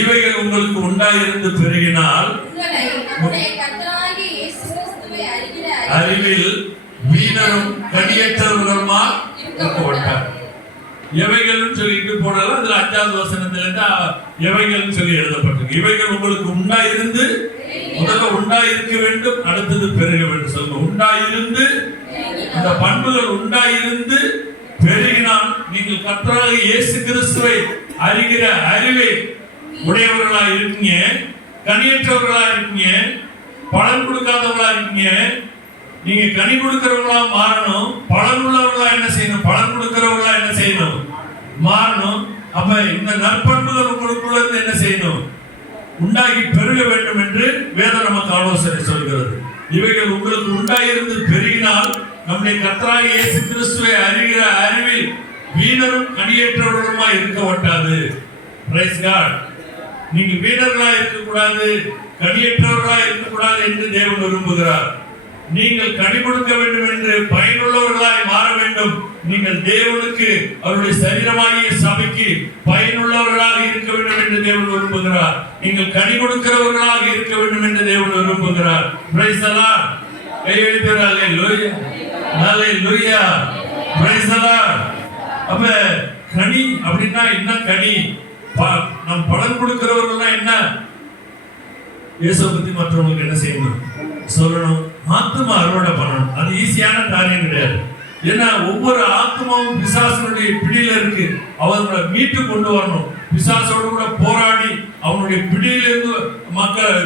இவைகள் உங்களுக்கு உண்டாயிருந்து பெருகினால் அறிவில் வீணரும் கனியற்றவர்களுமா இருக்கப்பட்டார். எவைகள் சொல்லிட்டு போனாலும் அதுல 5வது வசனத்துல இருந்து எவைகள் சொல்லி எழுதப்பட்டிருக்கு. இவைகள் உங்களுக்கு உண்டாயிருந்து, முதல்ல உண்டாயிருக்க வேண்டும், அடுத்தது பெருக வேண்டும். சொல்லுங்க, உண்டாயிருந்து, அந்த பண்புகள் உண்டாயிருந்து பெருகினால் நீங்கள் கர்த்தராகிய இயேசு கிறிஸ்துவை அறிகிற அறிவை உடையவர்களா இருக்கீங்க, கனியற்றவர்களா இருக்கீங்க, பலன் கொடுக்காதவர்களா இருக்கீங்க. நீங்க கனி கொடுக்கிறவங்களா மாறணும். பலன் உள்ளவர்களா என்ன செய்யணும்? பலன் கொடுக்கிறவர்களா என்ன செய்யணும்? மாறணும். அப்ப இந்த நற்பண்புகள் உங்களுக்குள்ள இருந்து என்ன செய்யணும்? உண்டாகி பெருக வேண்டும் என்று வேதம் நமக்கு ஆலோசனை சொல்கிறது. இவைகள் உங்களுக்கு உண்டாயிருந்து பெருகினால் நம்முடைய கர்த்தராகிய இயேசு கிறிஸ்துவை அறிகிற அறிவில் வீணரும் கனியற்றவர்களுமா இருக்க மாட்டாது. Praise God. நீங்க வீணர்களா இருக்கக்கூடாது, கனியற்றவர்களா இருக்கக்கூடாது என்று தேவன் விரும்புகிறார். நீங்கள் கனி கொடுக்க வேண்டும் என்று பயனுள்ளவர்களாய் மாற வேண்டும். நீங்கள் தேவனுக்கு, அவருடைய சரீரமாகிய சபைக்கு பயனுள்ளவர்களாக இருக்க வேண்டும் என்று தேவன் விரும்புகிறார். நீங்கள் கனி கொடுக்கிறவர்களாக இருக்க வேண்டும் என்று தேவன் விரும்புகிறார். Praise the lord. கையெழுத்துறாங்க. ஹalleluya, ஹalleluya, பிரைஸ் தி லார்ட். அப்ப கனி அப்படின்னா என்ன? கனி நம் பலன் கொடுக்கிறவர்கள்னா என்ன? இயேசுவை பத்தி மற்றவங்களுக்கு என்ன செய்யணும்? சொல்லணும். ஆத்மா அறுவடை பண்ணணும். அது ஈஸியான காரியம் கிடையாது. ஏன்னா ஒவ்வொரு ஆத்மாவும் பிசாசனுடைய பிடியில இருக்கு. அவங்களை மீட்டு கொண்டு வரணும். பிசாசோடு கூட போராடி அவனுடைய பிடியிலிருந்து மக்கள்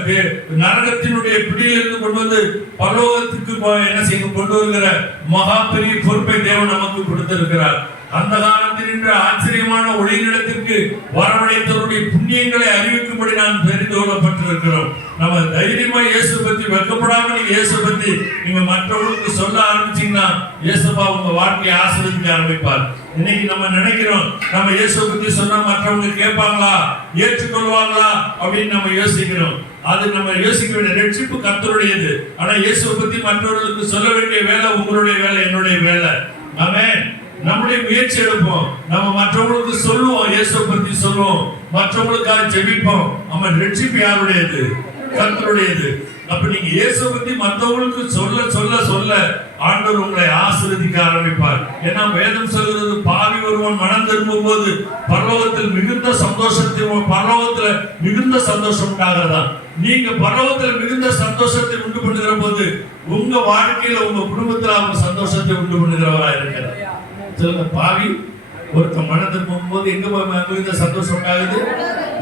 நரகத்தினுடைய பிடியிலிருந்து கொண்டு வந்து பரலோகத்துக்கு என்ன செய்ய கொண்டு வருகிற மகா பெரிய பொறுப்பை தேவன் நமக்கு கொடுத்திருக்கிறார். அந்த காலத்தில் நின்ற ஆச்சரியமான ஒளியிடத்திற்கு வரவழைத்தவருடைய புண்ணியங்களை அறிவிக்கும்படி நாம் தெரிந்து கொள்ளப்பட்டிருக்கிறோம். நம்ம தைரியமா இயேசு பத்தி வெட்கப்படாம நீங்க இயேசு பத்தி நீங்க மற்றவங்களுக்கு சொல்ல ஆரம்பிச்சீங்கன்னா இயேசுப்பா உங்க வாழ்க்கையை ஆசீர்வதிக்க ஆரம்பிப்பார். இன்னைக்கு நம்ம நினைக்கிறோம் நம்ம இயேசு பத்தி சொன்னா மற்றவங்க கேட்பாங்களா, ஏற்றுக்கொள்வாங்களா அப்படின்னு நம்ம யோசிக்கிறோம். அது நம்ம யோசிக்க வேண்டிய ரட்சிப்பு கர்த்தருடையது. ஆனா இயேசுவை பத்தி மற்றவர்களுக்கு சொல்ல வேண்டிய வேலை உங்களுடைய வேலை, என்னுடைய வேலை. ஆமென். நம்முடைய முயற்சி எடுப்போம். நம்ம மற்றவங்களுக்கு சொல்லுவோம், இயேசுவை பத்தி சொல்லுவோம், மற்றவங்களுக்காக ஜெபிப்போம். நம்ம ரட்சிப்பு யாருடையது? கர்த்தருடையது. அப்ப நீங்க இயேசுவை பத்தி மற்றவங்களுக்கு சொல்ல சொல்ல சொல்ல ஆண்டவர் உங்களை ஆசீர்வதிக்க ஆரம்பிப்பார். ஏன்னா வேதம் சொல்கிறது, பாவி ஒருவன் மனம் திரும்பும் போது பரலோகத்தில் மிகுந்த சந்தோஷம் உண்டாகிறதா. நீங்க பரலோகத்தில் மிகுந்த சந்தோஷத்தை உண்டு பண்ணுகிற போது உங்க வாழ்க்கையில உங்க குடும்பத்துல அவங்க சந்தோஷத்தை உண்டு பண்ணுகிறவரா இருக்கிறார். சொல்லுங்க, பாவி ஒருத்த மனம் திரும்பும் போது எங்க மிகுந்த சந்தோஷம் உண்டாகுது?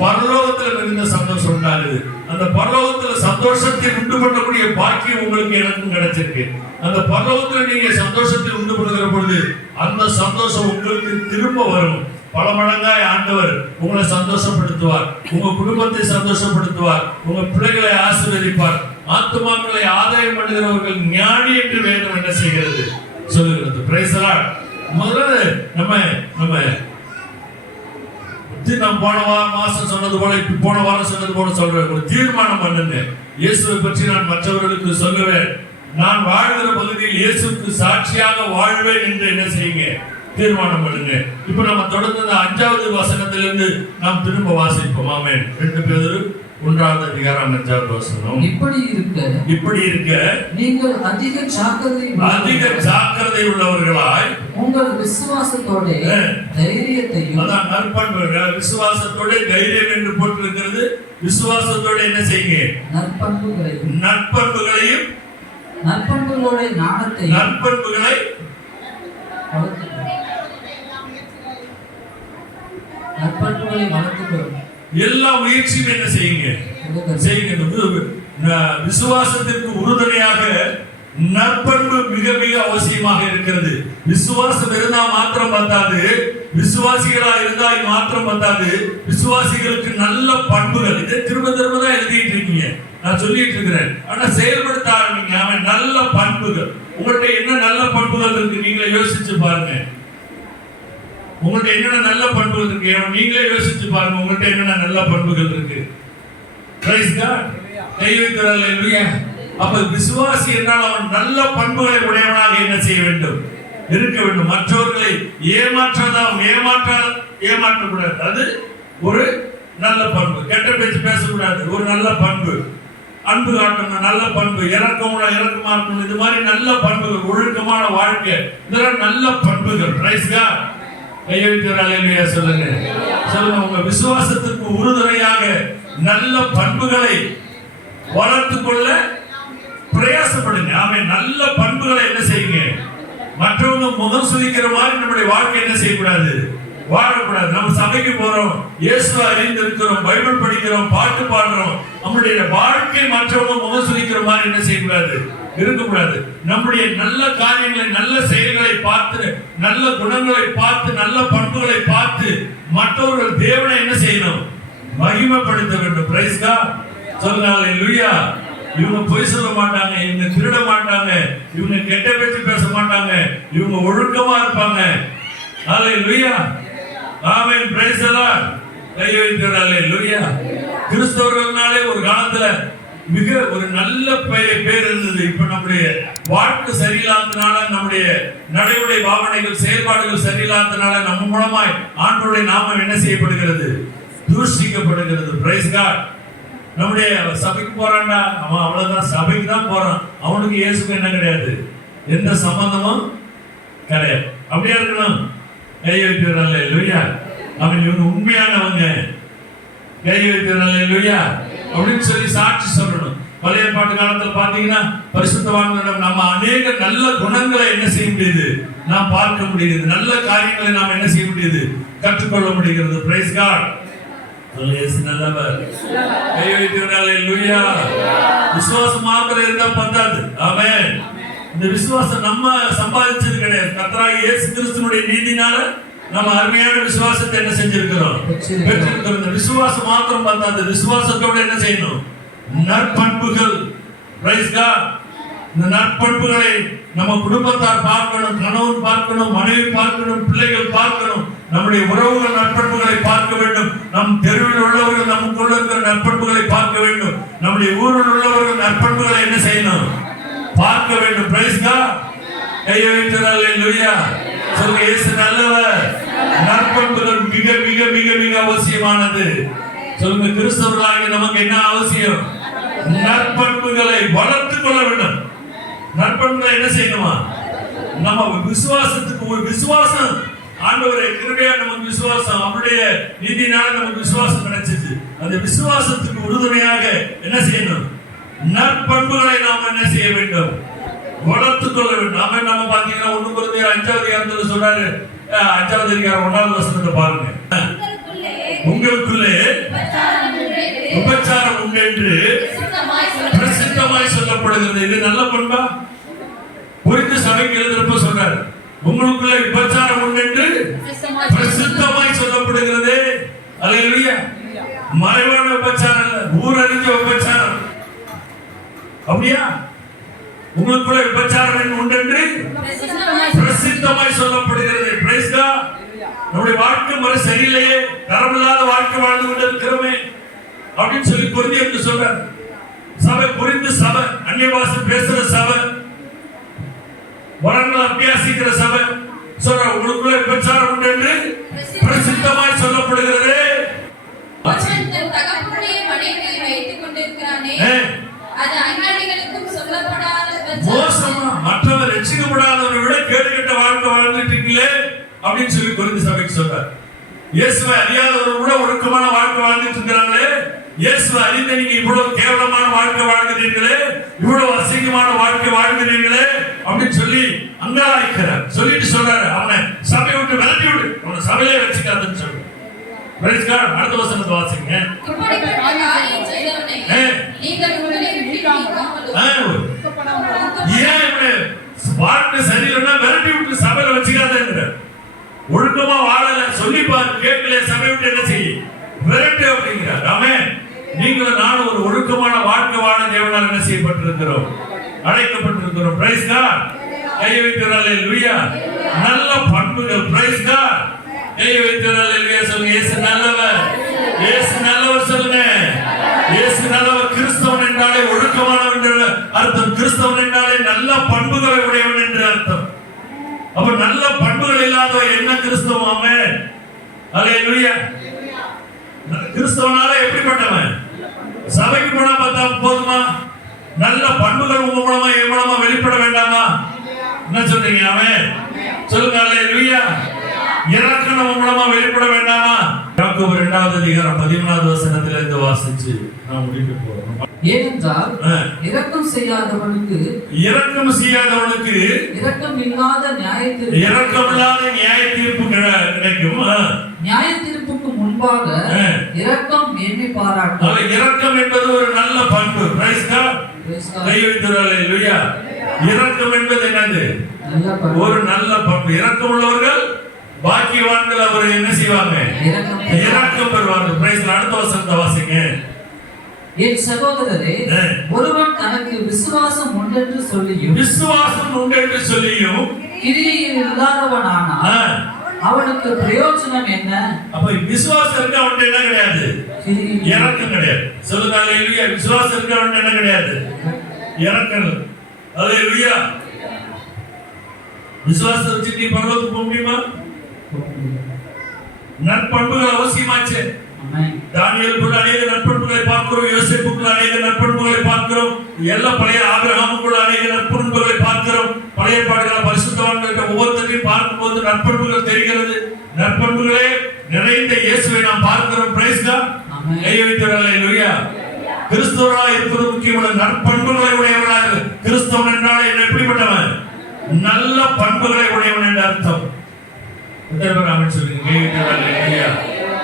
பரலோகத்துல மிகுந்த சந்தோஷம் உண்டாகுது. அந்த பரலோகத்துல சந்தோஷத்தை உண்டு பண்ணக்கூடிய பாக்கியம் உங்களுக்கு எனக்கும் கிடைச்சிருக்கு. அந்த பரலோகத்துல நீங்க சந்தோஷத்தை உண்டு பண்ணுகிற பொழுது அந்த சந்தோஷம் உங்களுக்கு திரும்ப வரும். பல மடங்காய் ஆண்டவர் உங்களை சந்தோஷப்படுத்துவார், உங்க குடும்பத்தை சந்தோஷப்படுத்துவார், உங்க பிள்ளைகளை ஆசீர்வதிப்பார். ஆத்துமாக்களை ஆதாயம் பண்ணுகிறவர்கள் ஞானி என்று வேதம் என்ன செய்கிறது? சொல்லுகிறது. Price the Lord. முதல்ல நம்ம போன மாசம் சொன்னது போல, போன வாரம் சொன்னது போல சொல்றேன். ஒரு தீர்மானம் பண்ணுங்க. இயேசுவை பற்றி நான் மற்றவர்களுக்கு சொல்லுவேன். நான் வாழ்கிற பகுதியில் இயேசுக்கு சாட்சியாக வாழ்வேன் என்று என்ன செய்யுங்க? தீர்மானம் பண்ணுங்க. இப்ப நம்ம தொடர்ந்து 5வது வசனத்திலிருந்து நாம் திரும்ப வாசிப்போம். ஆமென். 2 பேதுரு 1வது அதிகாரம் 5வது வசனம். இப்படி இருக்க நீங்கள் அதிக ஜாக்கிரதை உள்ளவர்களாய் உங்கள் விசுவாசத்தோட தைரியத்தையும், அதான் நற்பண்புகள், விசுவாசத்தோட தைரியம் என்று போட்டிருக்கிறது. விசுவாசத்தோட என்ன செய்யுங்க? நற்பண்புகளையும் நற்பண்புகளோட ஞானத்தையும், நற்பண்புகளை வளர்த்துக்கொள்ளும். எல்லா முயற்சியும் என்ன செய்யுங்க? விசுவாசத்திற்கு உறுதுணையாக நற்பண்பு மிக மிக அவசியமாக இருக்கிறது. விசுவாசம் இருந்தா மாத்திரம் பத்தாது, விசுவாசிகளா இருந்தா மாத்திரம் பத்தாது. விசுவாசிகளுக்கு நல்ல பண்புகள், இதை திரும்ப திரும்ப தான் எழுதிட்டு இருக்கீங்க, நான் சொல்லிட்டு இருக்கிறேன். ஆனா செயல்படுத்த ஆரம்பிங்க. அவன் நல்ல பண்புகள். உங்கள்கிட்ட என்ன நல்ல பண்புகள் இருக்கு? நீங்களே யோசிச்சு பாருங்க. உங்கள்கிட்ட என்னென்ன நல்ல பண்புகள் இருக்கு? நீங்களே யோசிச்சு பாருங்க. உங்கள்கிட்ட என்னென்ன நல்ல பண்புகள் இருக்கு? Praise God. ஹalleluya. அப்ப விசுவாசி என்றால் அவன் நல்ல பண்புகளை உடையவனாக என்ன செய்ய வேண்டும்? இருக்க வேண்டும். மற்றவர்களை ஏமாற்றக்கூடாது. அது ஒரு நல்ல பண்பு. கெட்ட பேச்சு பேசக்கூடாது, ஒரு நல்ல பண்பு. அன்பு காட்டணும், நல்ல பண்பு. இறக்கமா இருக்கணும், இது மாதிரி நல்ல பண்புகள். ஒழுக்கமான வாழ்க்கை, இதெல்லாம் நல்ல பண்புகள். Praise God. கையெழுத்துறாலேயா சொல்லுங்க, சொல்லுங்க. உங்க விசுவாசத்துக்கு உறுதுணையாக நல்ல பண்புகளை வளர்த்து கொள்ள பிரயாசப்படுங்க. ஆமென். நல்ல பண்புகளை என்ன செய்யுங்க? மற்றவங்க முகம் சுளிக்கிற மாதிரி நம்முடைய வாழ்க்கை என்ன செய்யக்கூடாது? வாழக்கூடாது. நம்ம சபைக்கு போறோம், இயேசுவை அறிந்திருக்கிறோம், பைபிள் படிக்கிறோம், பாட்டு பாடுறோம். நம்முடைய வாழ்க்கை மற்றவங்க முகம் சுளிக்கிற மாதிரி என்ன செய்யக்கூடாது? இருக்கக்கூடாது. நம்முடைய நல்ல காரியங்களை, நல்ல செயல்களை பார்த்து, நல்ல குணங்களை பார்த்து, நல்ல பண்புகளை பார்த்து மற்றவர்கள் தேவனை என்ன செய்யணும்? மகிமைப்படுத்த வேண்டும். Praise God. சொல்லுங்க ஹல்லேலூயா. இவங்க பொய் சொல்ல மாட்டாங்க, இவங்க திருட மாட்டாங்க, இவங்க கெட்ட பேச்சு பேச மாட்டாங்க, இவங்க ஒழுக்கமா இருப்பாங்க. ஹல்லேலூயா. ஆமென். Praise the lord. கையை வைத்து ஹல்லேலூயா. கிறிஸ்தவர்கள்னாலே ஒரு காலத்துல மிக ஒரு நல்ல பேர் இருந்தது. இப்ப நம்முடைய வாழ்க்கை சரியில்லாதனால, நம்முடைய நடைமுறை பாவனைகள், செயல்பாடுகள் சரியில்லாதனால நம்ம மூலமாய் ஆண்டவருடைய நாமம் என்ன செய்யப்படுகிறது? தூஷிக்கப்படுகிறது. Praise God. நம்முடைய சபைக்கு போறான்டா, அவன் அவ்வளவுதான், சபைக்கு தான் போறான், அவனுக்கு இயேசுக்கு என்ன கிடையாது? எந்த சம்பந்தமும் கிடையாது. அப்படியா இருக்கணும். கை வைக்கிறாங்க இல்லையா? அவன் இவங்க உண்மையானவங்க, கை வைக்கிறாங்க இல்லையா அப்படின்னு சொல்லி சாட்சி சொல்லணும். பழைய பாட்டு காலத்துல பாத்தீங்கன்னா பரிசுத்தவான்களிடம் நம்ம அநேக நல்ல குணங்களை என்ன செய்ய முடியுது? நாம் பார்க்க முடியுது. நல்ல காரியங்களை நாம் என்ன செய்ய முடியுது? கற்றுக்கொள்ள முடிகிறது. Praise God. இயேசு நல்லவர். கை வைக்கிறாங்க இல்லையா? விசுவாசம் மாத்திரம் இருந்தா பத்தாது. ஆமென். இந்த விசுவாசம் நம்ம சம்பாதிச்சது கிடையாது. கர்த்தராகிய இயேசு கிறிஸ்துவினுடைய நீதினால நம்ம அருமையான விசுவாசத்தை என்ன செஞ்சிருக்கிறோம்? பெற்றிருக்கிறோம். இந்த விசுவாசம் மாத்திரம் பத்தாது. விசுவாசத்தோட என்ன செய்யணும்? நற்பண்புகள். Praise God. இந்த நற்பண்புகளை நம்ம குடும்பத்தார் பார்க்கணும், கணவன் பார்க்கணும், மனைவி பார்க்கணும், பிள்ளைகள் பார்க்கணும். நம்முடைய உறவுகள் நற்பண்புகளை பார்க்க வேண்டும். நம் தெருவில் உள்ளவர்கள் நமக்குள்ள இருக்கிற நற்பண்புகளை பார்க்க வேண்டும். நம்முடைய ஊரில் உள்ளவர்கள் நற்பண்புகளை என்ன செய்யணும்? பார்க்க வேண்டும். Praise God. கையை வைத்து ஹல்லேலூயா. சொல்லுங்க, இயேசு நல்லவர். நற்பண்புகள் மிக மிக மிக மிக அவசியமானது. சொல்லுங்க, கிறிஸ்தவர்களாகிய நமக்கு என்ன அவசியம்? நற்பண்புகளை வளர்த்துக் கொள்ள வேண்டும். நற்பண்புகளை என்ன செய்யணுமா? நம்ம விசுவாசத்துக்கு ஒரு விசுவாசம், ஆண்டவரே கிருபையா நமக்கு விசுவாசம், அவருடைய நீதினால நமக்கு விசுவாசம் கிடைச்சது. அந்த விசுவாசத்துக்கு உறுதுணையாக என்ன செய்யணும்? நற்பண்புகளை நாம் என்ன செய்ய வேண்டும்? வளர்த்துக் கொள்ள வேண்டும். நம்ம பாத்தீங்கன்னா 1 கொரிந்தியர் 5வது அதிகாரத்துல சொல்றாரு, 5வது அதிகாரம் 1வது வசனத்தை பாருங்க. உங்களுக்குள்ளே உபச்சாரம் உண்டு என்று பிரசித்தமாய் சொல்லப்படுகிறது. இது நல்ல பண்பா? குறித்து சபைக்கு எழுதுறப்ப சொல்றாரு, உங்களுக்குள்ளே உபச்சாரம் உண்டு என்று பிரசித்தமாய் சொல்லப்படுகிறது. அல்லேலூயா. மறைவான உபச்சாரம் இல்ல, ஊரறிஞ்ச உபச்சாரம். அப்படியா? உங்களுக்குள்ள விபச்சாரம் உண்டு என்று பிரசித்தமாய் சொல்லப்படுகிறது. Praise God. நம்முடைய வாழ்க்கை முறை சரியில்லையே, தரமில்லாத வாழ்க்கை வாழ்ந்து கொண்டிருக்கிறோமே அப்படின்னு சொல்லி கொரிந்தியருக்கு சொல்றார். சபை குறித்து சபை, அந்நிய பாஷை பேசுற சபை, வரங்களை அபியாசிக்கிற சபை சொல்ற, உங்களுக்குள்ள விபச்சாரம் உண்டு என்று பிரசித்தமாய் சொல்லப்படுகிறது. மோசமா மற்றவர் ரட்சிக்கப்படாதவரை விட கேடுகெட்ட வாழ்க்கை வாழ்ந்துட்டீங்களே அப்படின்னு சொல்லி கொரிந்து சபைக்கு சொல்றார். இயேசுவை அறியாதவர்கள் கூட ஒழுக்கமான வாழ்க்கை வாழ்ந்துட்டு இருக்கிறாங்களே, இயேசுவை அறிந்த நீங்க இவ்வளவு கேவலமான வாழ்க்கை வாழ்கிறீர்களே, இவ்வளவு அசிங்கமான வாழ்க்கை வாழ்கிறீர்களே அப்படின்னு சொல்லி அங்காய்க்கிறார். சொல்லிட்டு சொல்றாரு, அவனை சபையை விட்டு விரட்டி விடு, அவனை சபையிலே வச்சுக்காதுன்னு சொல்லு. Praise God. அடுத்த வசனத்தை வாசிங்க. வாழ்க்கை சரியில்லைன்னா விரட்டி விட்டு சபையில வச்சுக்காதேங்கிற. ஒழுக்கமா வாழல, சொல்லி பாரு, கேட்கல, சபை விட்டு என்ன செய்ய விரட்டு அப்படிங்கிறார். ஆமென். நீங்களும் நானும் ஒரு ஒழுக்கமான வாழ்க்கை வாழ தேவனால் என்ன செய்யப்பட்டிருக்கிறோம்? அழைக்கப்பட்டிருக்கிறோம். Praise God. கையை வைத்து ஹல்லேலூயா. நல்ல பண்புகள். Praise God. கையை வைத்து ஹல்லேலூயா. சொல்லுங்க, இயேசு நல்லவர். இயேசு நல்லவர். சொல்லுங்க, இயேசு நல்லவர். கிறிஸ்தவன் என்றாலே ஒழுக்கமானவன் என்ற அர்த்தம். கிறிஸ்தவன் என்றாலே நல்ல பண்புகளை உடையவன் என்று அர்த்தம். அப்ப நல்ல பண்புகள் இல்லாதவன் என்ன கிறிஸ்தவம்? ஆமென். ஹல்லேலூயா. கிறிஸ்தவனால எப்படிப்பட்டவன்? சபைக்கு போனா பார்த்தா போதுமா? நல்ல பண்புகள் உங்க மூலமா என் மூலமா வெளிப்பட வேண்டாமா? என்ன சொல்றீங்க? அவன் சொல்லுங்க அல்லேலூயா. இரக்கம் நம்ம மூலமா வெளிப்பட வேண்டாமா? யாக்கோபு 2வது அதிகாரம் 13வது வசனத்துல இருந்து வாசிச்சு நான் முடிக்க போறோம். ஏனென்றால் இரக்கம் செய்யாதவனுக்கு இரக்கம் இல்லாத நியாய தீர்ப்பு கிடைக்கும். நியாய தீர்ப்புக்கு முன்பாக இரக்கம் மேன்மை பாராட்டும். இரக்கம் என்பது ஒரு நல்ல பண்பு. Price God. கை வைத்து அல்லேலூயா. இரக்கம் என்பது என்னது? ஒரு நல்ல பண்பு. இரக்கம் உள்ளவர்கள் பாக்கியவான்கள். அவர் என்ன செய்வாங்க? இரக்கம் பெறுவார்கள். பிரைஸ். அடுத்த வசனத்தை வாசிங்க. என் சகோதரரே, ஒருவன் தனக்கு விசுவாசம் உண்டென்று சொல்லியும் கிரியையில் இல்லாதவனானால் அவனுக்கு பிரயோஜனம் என்ன? அப்ப விசுவாசம் இருக்க அவன்கிட்ட என்ன கிடையாது? இரக்கம் கிடையாது. சொல்லுங்க அல்லேலூயா. விசுவாசம் இருக்க அவன்கிட்ட என்ன கிடையாது? இரக்கம். அல்லேலூயா. விசுவாசத்தை வச்சு நீ பரலோகத்துக்கு போக முடியுமா? நற்பண்புகள் அவசியமாச்சு. தானியேல் கூட அநேக நற்பண்புகளை பார்க்கிறோம். யோசேப்புக்குள்ள அநேக நற்பண்புகளை பார்க்கிறோம். எல்லா பழைய ஆபிரகாமுக்குள்ள அநேக நற்பண்புகளை பார்க்கிறோம். பழைய பாடுகள பரிசுத்தவான்கள் ஒவ்வொருத்தரையும் பார்க்கும்போது நற்பண்புகள் தெரிகிறது. நற்பண்புகளே நிறைந்த இயேசுவை நாம் பார்க்கிறோம். Price God. கை வைத்து அல்லேலூயா. கிறிஸ்தவராக இருப்பது முக்கியமான நற்பண்புகளை உடையவனாக. கிறிஸ்தவன் என்றால் என்ன? எப்படிப்பட்டவன்? நல்ல பண்புகளை உடையவன் என்ற அர்த்தம்.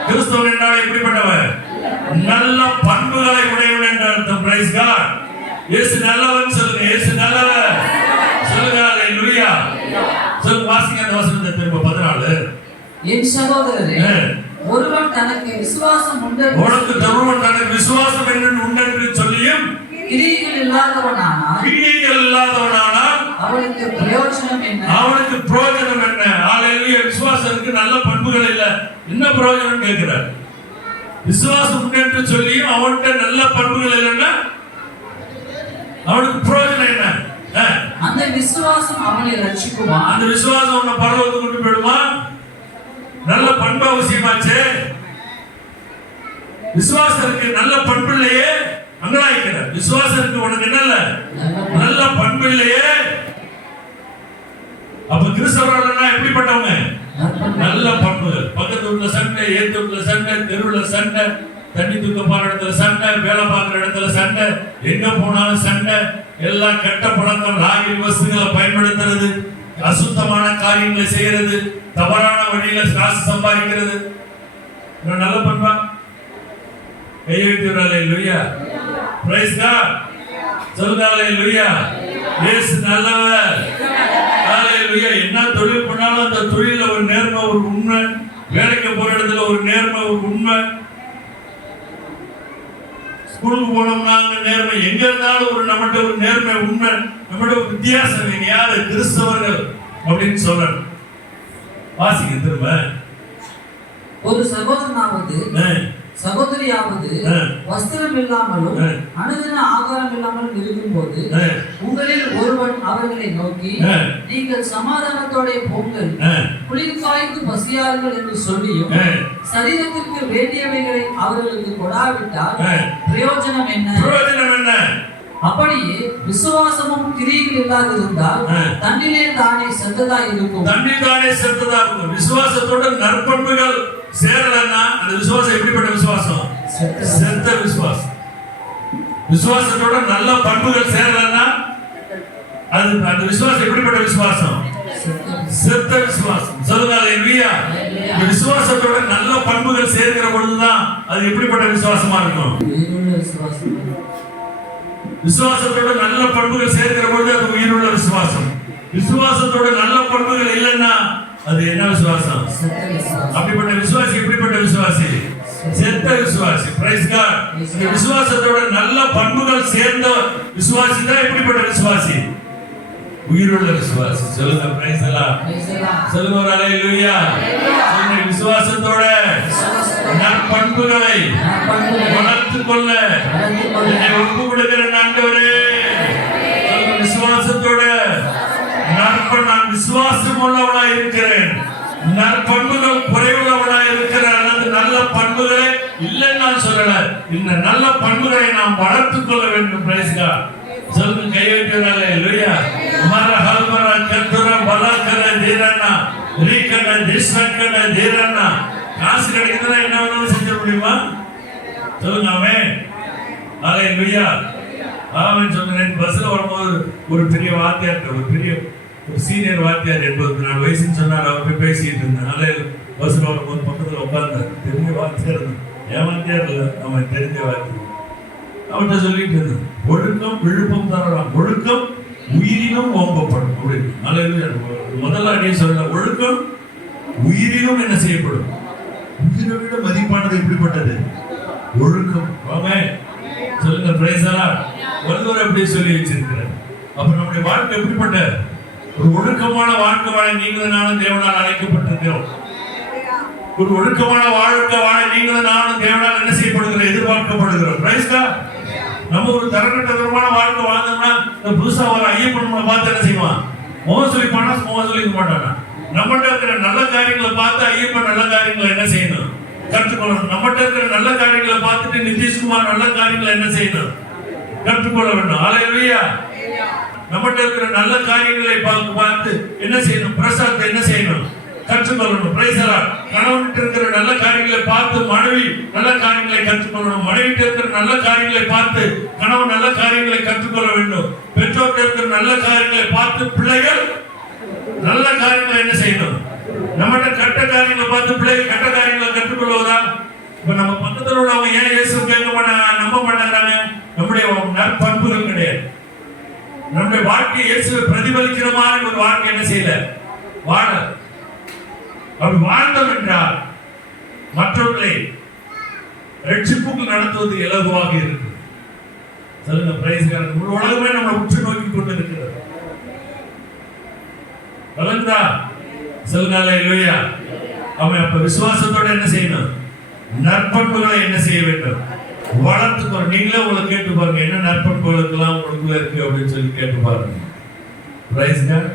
கிறிஸ்தவன் என்றால் எப்படிப்பட்டவன்? நல்ல பண்புகளை உடையவன் என்ற அர்த்தம். Praise God. இயேசு நல்லவன் சொல்லுங்க. இயேசு நல்லவன் சொல்லுங்க. அல்லேலூயா. சொல்லுங்க. வாசிங்க அந்த வசனத்தை திரும்ப 14. என் சகோதரரே, ஒருவன் தனக்கு விசுவாசம் உண்டென்று சொல்லியும் கிரியைகள் இல்லாதவனானால் அவனுக்கு பிரயோஜனம் என்ன? அல்லேலூயா. விசுவாசத்துக்கு நல்ல பண்புகள் இல்ல, என்ன பிரயோஜனம் கேட்கிறார்? விசுவாசம் உண்டென்று சொல்லியும் அவன்கிட்ட நல்ல பண்புகள் இல்லைன்னா அவனுக்கு பிரயோஜனம் என்ன? அந்த விசுவாசம் அவனை ரட்சிக்குமா? அந்த விசுவாசம் உன்னை பரலோகத்துக்கு கொண்டு போயிடுமா? நல்ல பண்பு அவசியமாச்சு. விசுவாசத்துக்கு நல்ல பண்பு இல்லையே அங்கலாய்க்கிறார். விசுவாசத்துக்கு உனக்கு என்ன? நல்ல பண்பு இல்லையே. அப்ப கிறிஸ்தவர்கள்னா எப்படிப்பட்டவங்க? நல்ல பண்புகள். பக்கத்து வீட்டுல சண்டை, ஏத்து வீட்டுல சண்டை, தெருவுல சண்டை, தண்ணி தூக்க போற இடத்துல சண்டை, வேலை பார்க்குற இடத்துல சண்டை, எங்க போனாலும் சண்டை, எல்லாம் கெட்ட பழக்கம், ராகி வஸ்துகளை பயன்படுத்துறது, அசுத்தமான காரியங்களை செய்யறது, தவறான வழியில காசு சம்பாதிக்கிறது. நல்ல பண்பா? கையை வைத்து அல்லேலூயா. Price God. சொல்லுங்க அல்லேலூயா. இயேசு நல்லவர். அல்லேலூயா. என்ன தொழில் பண்ணாலும் அந்த தொழில ஒரு நேர்மை, ஒரு உண்மை. வேலைக்கு போற இடத்துல ஒரு நேர்மை, ஒரு உண்மை. ஸ்கூலுக்கு போனோம்னா அங்க நேர்மை. எங்க இருந்தாலும் ஒரு நம்மகிட்ட ஒரு நேர்மை, உண்மை. நம்மகிட்ட ஒரு வித்தியாசம். நீங்க யாரு? கிறிஸ்தவர்கள் அப்படின்னு சொல்லணும். வாசிக்க திரும்ப. ஒரு சகோதரனாவது சகோதரியாவது வஸ்திரம் இல்லாமலும் அனுதின ஆகாரம் இல்லாமலும் இருக்கும்போது உங்களில் ஒருவன் அவர்களை நோக்கி, நீங்கள் சமாதானத்தோட போங்கள், குளிர் காய்ந்து பசியார்கள் என்று சொல்லியும் சரீரத்திற்கு வேண்டியவைகளை அவர்களுக்கு கொடாவிட்டால் பிரயோஜனம் என்ன? அப்படியே விசுவாசமும் கிரியைகள் இல்லாதிருந்தால் தன்னிலே தானே செத்ததா இருக்கும். விசுவாசத்தோட நற்பண்புகள் சேரலன்னா அந்த விசுவாசம் எப்படிப்பட்ட விசுவாசம்? செத்த விசுவாசம். விசுவாசத்தோட நல்ல பண்புகள் சேரலன்னா அது அந்த விசுவாசம் எப்படிப்பட்ட விசுவாசம்? செத்த விசுவாசம். சொல்லுங்க அல்லேலூயா. இந்த விசுவாசத்தோட நல்ல பண்புகள் சேர்க்கிற பொழுதுதான் அது எப்படிப்பட்ட விசுவாசமா இருக்கும்? விசுவாசத்தோட நல்ல பண்புகள் சேர்க்கிற பொழுது அது உயிருள்ள விசுவாசம். விசுவாசத்தோட நல்ல பண்புகள் இல்லைன்னா அது என்ன விசுவாசம்? அப்படிப்பட்ட விசுவாசி எப்படிப்பட்ட விசுவாசி? செத்த விசுவாசி. Praise God. இந்த விசுவாசத்தோட நல்ல பண்புகள் சேர்ந்த விசுவாசி தான் எப்படிப்பட்ட விசுவாசி? உயிருள்ள விசுவாசி. சொல்லுங்க பிரைஸ் எல்லாம். சொல்லுங்க அல்லேலூயா. சொல்லுங்க. விசுவாசத்தோட நற்பண்புகளை வளர்த்துக் கொள்ள என்னை ஒப்பு கொடுக்கிற ஆண்டவரே. விசுவாசத்தோட நான் விசுவாசம் உள்ளவனா இருக்கிறேன், நற்பண்புகள் குறைவுள்ளவனா இருக்கிறேன், அல்லது நல்ல பண்புகளே இல்லைன்னு நான் சொல்லல. இந்த நல்ல பண்புகளை நாம் வளர்த்துக் கொள்ள வேண்டும். Praise God. சொல்லுங்க, கை வைக்கிறாங்க. இல்லையா? மரஹல்மர கத்துர பலக்கர தீரண்ணா ரீக்கட திஸ்வக்கட தீரண்ணா. காசு கிடைக்குதுன்னா என்ன வேணாலும் செஞ்ச முடியுமா? சொல்லுங்க ஆமென். அல்லேலூயா. ஆமென் சொல்றேன். பஸ்ல வரும்போது ஒரு பெரிய வாத்தியார், ஒரு சீனியர் வாத்தியார் 84 வயசுன்னு சொன்னார். அவர் போய் பேசிட்டு இருந்தாங்க. பஸ்ல வரும்போது பக்கத்துல உட்கார்ந்தார். தெரிஞ்ச வாத்தியார், என் வாத்தியார் இல்லை, அவன் தெரிஞ்ச வாத்தியார். அவர்கிட்ட சொல்லிட்டு இருந்தேன், ஒழுக்கம் விழுப்பம் தரலாம், ஒழுக்கம் உயிரினும் ஓம்பப்படும் அப்படின்னு. அல்லேலூயா. முதல்ல அடியே சொல்ல, ஒழுக்கம் உயிரினும் என்ன செய்யப்படும்? உயிரை விட மதிப்பானது எப்படிப்பட்டது? ஒழுக்கம். ஆமென் சொல்லுங்க. Price the Lord. வள்ளுவர் அப்படி சொல்லி வச்சிருக்கிறார். அப்ப நம்முடைய வாழ்க்கை எப்படிப்பட்ட ஒரு ஒழுக்கமான வாழ்க்கை வாழ நீங்களும் நானும் தேவனால் அழைக்கப்பட்டிருக்கிறோம். ஒரு ஒழுக்கமான வாழ்க்கை வாழ நீங்களும் நானும் தேவனால் என்ன செய்யப்படுகிறோம்? எதிர்பார்க்கப்படுகிறோம். Price the Lord. நம்ம ஒரு தரங்கட்டமான வாழ்க்கை வாழ்ந்தோம்னா புதுசா வர ஐயப்பன் நம்மளை பார்த்து என்ன செய்வான்? முகம் சொல்லிப்பானா? முகம் சொல்லிக்க மாட்டானா? நம்மகிட்ட இருக்கிற நல்ல காரியங்களை பார்த்து ஐயப்பன் நல்ல காரியங்களை என்ன செய்யணும்? கற்றுக்கொள்ளணும். நம்மகிட்ட இருக்கிற நல்ல காரியங்களை பார்த்துட்டு நிதிஷ்குமார் நல்ல காரியங்களை என்ன செய்யணும்? கற்றுக்கொள்ள வேண்டும். அல்லேலூயா. நம்மகிட்ட இருக்கிற நல்ல காரியங்களை பார்த்து என்ன செய்யணும்? பிரசாத் என்ன செய்யணும்? கற்றுக்கொள்ளணும். Price the Lord. கணவன்கிட்ட இருக்கிற நல்ல காரியங்களை பார்த்து மனைவி நல்ல காரியங்களை கற்றுக்கொள்ளணும். மனைவிட்ட இருக்கிற நல்ல காரியங்களை பார்த்து கணவன் நல்ல காரியங்களை கற்றுக்கொள்ள வேண்டும். பெற்றோர்கிட்ட இருக்கிற நல்ல காரியங்களை பார்த்து பிள்ளைகள் நல்ல காரியங்களை என்ன செய்யணும்? நம்மகிட்ட கெட்ட காரியங்களை பார்த்து பிள்ளைகள் கெட்ட காரியங்களை கற்றுக்கொள்வதா? இப்ப நம்ம பக்கத்தில் உள்ளவங்க ஏன் இயேசு கேட்க மாட்டாங்க, நம்ப மாட்டாங்க? நம்முடைய நற்பண்புகள் கிடையாது. நம்முடைய வாழ்க்கை இயேசுவை பிரதிபலிக்கிற மாதிரி ஒரு வாழ்க்கை என்ன செய்யல, வாழ. அப்படி வாழ்ந்தோம் என்றால் மற்றவர்களை ரட்சிப்புக்கு நடத்துவது இலகுவாக இருக்கு. சொல்லுங்க பிரைஸ் காட். முழு உலகமே நம்மளை உற்று நோக்கி கொண்டு இருக்கிறது. வளர்ந்தா சொல்லுங்க அல்லேலூயா. அவன் அப்ப விசுவாசத்தோட என்ன செய்யணும்? நற்பண்புகளை என்ன செய்ய வேண்டும்? வளர்த்துக்கணும். நீங்களே உங்களை கேட்டு பாருங்க, என்ன நற்பண்புகளுக்கெல்லாம் உங்களுக்குள்ள இருக்கு அப்படின்னு சொல்லி கேட்டு பாருங்க. Price God.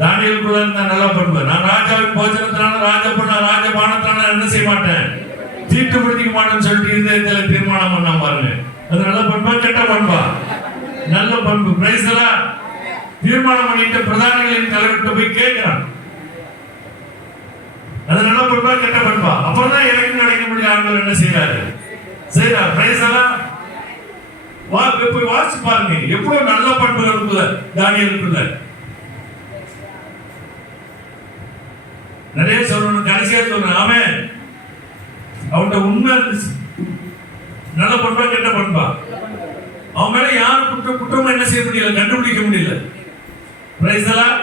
தானியேலுக்குள்ள இருந்த நல்ல பண்பு, நான் ராஜாவின் போஜனத்தினால ராஜபானத்தினால என்ன செய்ய மாட்டேன்? தீட்டுப்படுத்திக்க மாட்டேன்னு சொல்லிட்டு இருதயத்துல தீர்மானம் பண்ண பாருங்க. அது நல்ல பண்பா கெட்ட பண்பா? நல்ல பண்பு. Price the Lord. தீர்மானம் பண்ணிட்டு பிரதானிகளின் தலைவர்கிட்ட போய் கேட்கிறான், அது நல்ல பண்பா கெட்ட பண்பா? அப்பதான் எனக்கு நடக்க முடியும். ஆண்டவர் என்ன செய்யறாரு? Price the Lord. போய் வாசிச்சு பாருங்க, எவ்வளவு நல்ல பண்புகள் இருக்குல்ல தானியேலுக்குள்ள. நிறைய சொல்லணும், கடைசியா சொல்றேன். ஆமென். அவன்கிட்ட உண்மை இருந்துச்சு. நல்ல பண்பா கெட்ட பண்பா? அவன் மேல யாரும் குற்றம் என்ன செய்ய முடியல, கண்டுபிடிக்க முடியல. Price the Lord.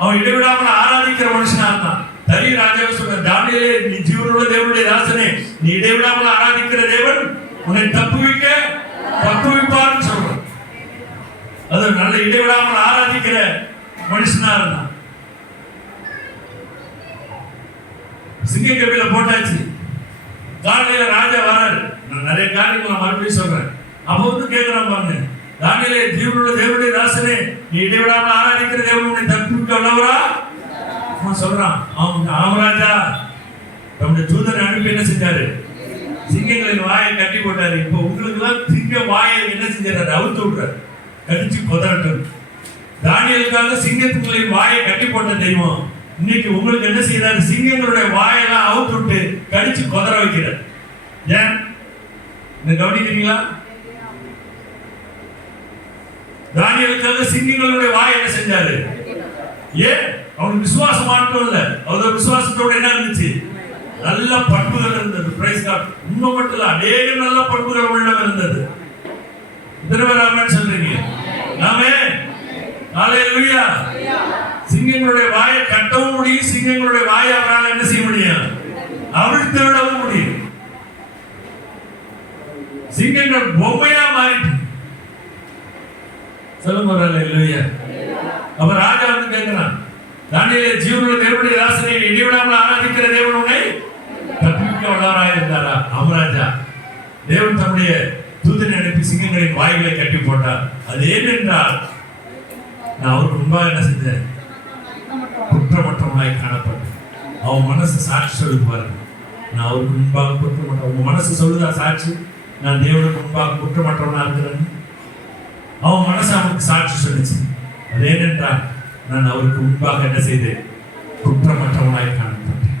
அவன் இடைவிடாமல் ஆராதிக்கிற மனுஷனா இருந்தான். தரி ராஜாவை சொல்ற, தானியேலே நீ ஜீவனுள்ள தேவனுடைய தாசனே, நீ இடைவிடாமல் ஆராதிக்கிற தேவன் உன்னை தப்புவிப்பார்னு சொல்றான். அது நல்ல இடைவிடாமல் ஆராதிக்கிற மனுஷனா இருந்தான். சிங்க கபில போட்டாச்சு. காலையில ராஜா வராரு. நான் நிறைய காரியங்களை மறுபடியும் சொல்றேன். அப்ப வந்து கேட்கிறான் பாருங்க, தானியேலே ஜீவனுள்ள தேவனுடைய தாசனே, நீ இடைவிடாமல் ஆராதிக்கிற தேவன் உன்னை தப்புவிக்க வல்லவரா? அவன் சொல்றான், ராஜா. நம்முடைய தூதரை அனுப்பி என்ன செஞ்சாரு? சிங்கங்களின் வாயை கட்டி போட்டாரு. இப்ப உங்களுக்கு எல்லாம் சிங்க வாயை என்ன செஞ்சாரு? அவுத்து விடுறாரு, கடிச்சு கொதறட்டும். தானியேலுக்காக சிங்கத்துகளின் வாயை கட்டி போட்ட தெய்வம் இன்னைக்கு உங்களுக்கு என்ன செய்யறாரு? சிங்கங்களுடைய வாயெல்லாம் அவுத்து விட்டு கடிச்சு கொதற வைக்கிறார். ஏன் கவனிக்கிறீங்களா? தானியேலுக்காக சிங்கங்களுடைய வாயை என்ன செஞ்சாரு? ஏன்? அவனுக்கு விசுவாசம் மட்டும் இல்ல, அவரோட விசுவாசத்தோட என்ன இருந்துச்சு? நல்ல பண்புகள் இருந்தது. Praise God. உண்மை மட்டும் இல்ல, அநேக நல்ல பண்புகள் உள்ளவர் இருந்தது. திருவராமன் சொல்றீங்க. ஆமென். ஹல்லேலூயா. சிங்கங்களுடைய வாயை கட்டவும் முடியும், சிங்கங்களுடைய வாயை அவரால் என்ன செய்ய முடியும்? அவிழ்த்து விடவும் முடியும். சிங்கங்கள் பொம்மையா மாறிட்டு சொல்லுங்க ஹல்லேலூயா. அப்ப ராஜா வந்து கேட்கிறான், தானியேலே ஜீவனுள்ள தேவனுடைய தாசனே, இடைவிடாமல் ஆராதிக்கிற தேவன் உன்னை தப்புவிக்க வல்லவராய் இருந்தாரா? ராஜா. தேவன் தம்முடைய தூதனை அனுப்பி சிங்கங்களின் வாய்களை கட்டி போட்டார். அது ஏனென்றால் நான் அவருக்கு முன்பாக என்ன செஞ்சேன்? குற்றமற்றவனாய் காணப்பட்டேன். அவன் மனசு சாட்சி சொல்லுவாரு. நான் அவருக்கு முன்பாக குற்றமற்றவன். உங்க மனசு சொல்லுதா சாட்சி, நான் தேவனுக்கு முன்பாக குற்றமற்றவனா இருக்கிறேன்? அவன் மனசு அவனுக்கு சாட்சி சொல்லுச்சு. அது ஏனென்றால் நான் அவருக்கு முன்பாக என்ன செய்தேன்? குற்றமற்றவனாய் காணப்பட்டேன்.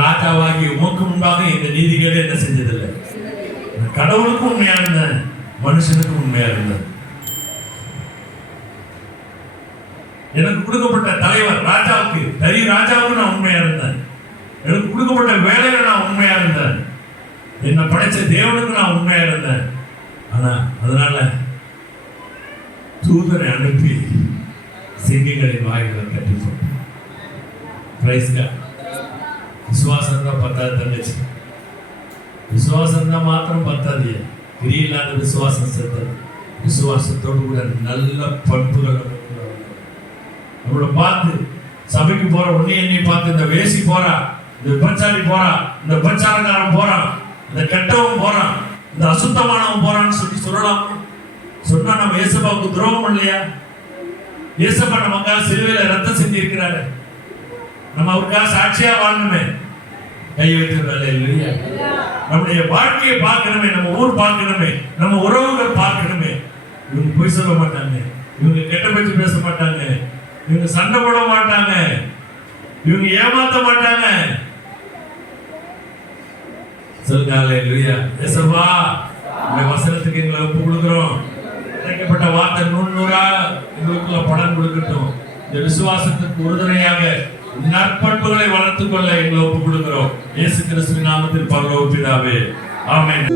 ராஜாவாகி உமக்கு முன்பாக இந்த நீதிகளை என்ன செஞ்சதில்லை. கடவுளுக்கும் உண்மையா இருந்தேன், மனுஷனுக்கும் உண்மையா இருந்தேன். எனக்கு கொடுக்கப்பட்ட தலைவர் ராஜாவுக்கு, பெரிய ராஜாவுக்கு நான் உண்மையா இருந்தேன். எனக்கு கொடுக்கப்பட்ட வேலையில நான் உண்மையா இருந்தேன். என்னை படைச்ச தேவனுக்கு நான் உண்மையா இருந்தேன். ஆனா அதனால தூதரை அனுப்பி சிங்கங்களின் வாயில கட்டி போட்டேன். Praise God. விசுவாசம் தான் பத்தாது தங்கச்சி, விசுவாசம் தான் மாத்திரம் பத்தாது. கிரியை இல்லாத விசுவாசம் செத்தது. விசுவாசத்தோடு கூட நல்ல பண்புகள் நம்மளை பார்த்து, சபைக்கு போற உன்னை என்னை பார்த்து, இந்த வேசி போறா, இந்த விபச்சாரி போறா, இந்த விபச்சாரக்காரன் போறான், இந்த கெட்டவன் போறான், இந்த அசுத்தமானவன் போறான்னு சொல்லலாம். சொன்னா நம்ம இயேசுவுக்கு துரோகம் இல்லையா? இயேசுப்பா நமக்காக சிலுவையில ரத்தம் சிந்தி இருக்கிறாரு. நம்ம அவருக்காக சாட்சியா வாழணுமே. கை வைக்கிறாரு இல்லையா? நம்முடைய வாழ்க்கையை பார்க்கணுமே, நம்ம ஊர் பார்க்கணுமே, நம்ம உறவுகள் பார்க்கணுமே. இவங்க பொய் சொல்ல மாட்டாங்க, இவங்க கெட்ட பேச்சு பேச மாட்டாங்க, இவங்க சண்டை போட மாட்டாங்க, இவங்க ஏமாத்த மாட்டாங்க. சொல்லுங்க இல்லையா? இயேசுவா இந்த வசனத்துக்கு எங்களை ஒப்பு கொடுக்கிறோம். கிடைக்கப்பட்ட வார்த்தை 100 எங்களுக்குள்ள பலன் கொடுக்கட்டும். இந்த விசுவாசத்துக்கு உறுதுணையாக நற்பண்புகளை வளர்த்துக் கொள்ள எங்களை ஒப்புக் கொடுக்கிறோம். இயேசு கிறிஸ்துவின் நாமத்தில் பரலோக பிதாவே, ஆமென்.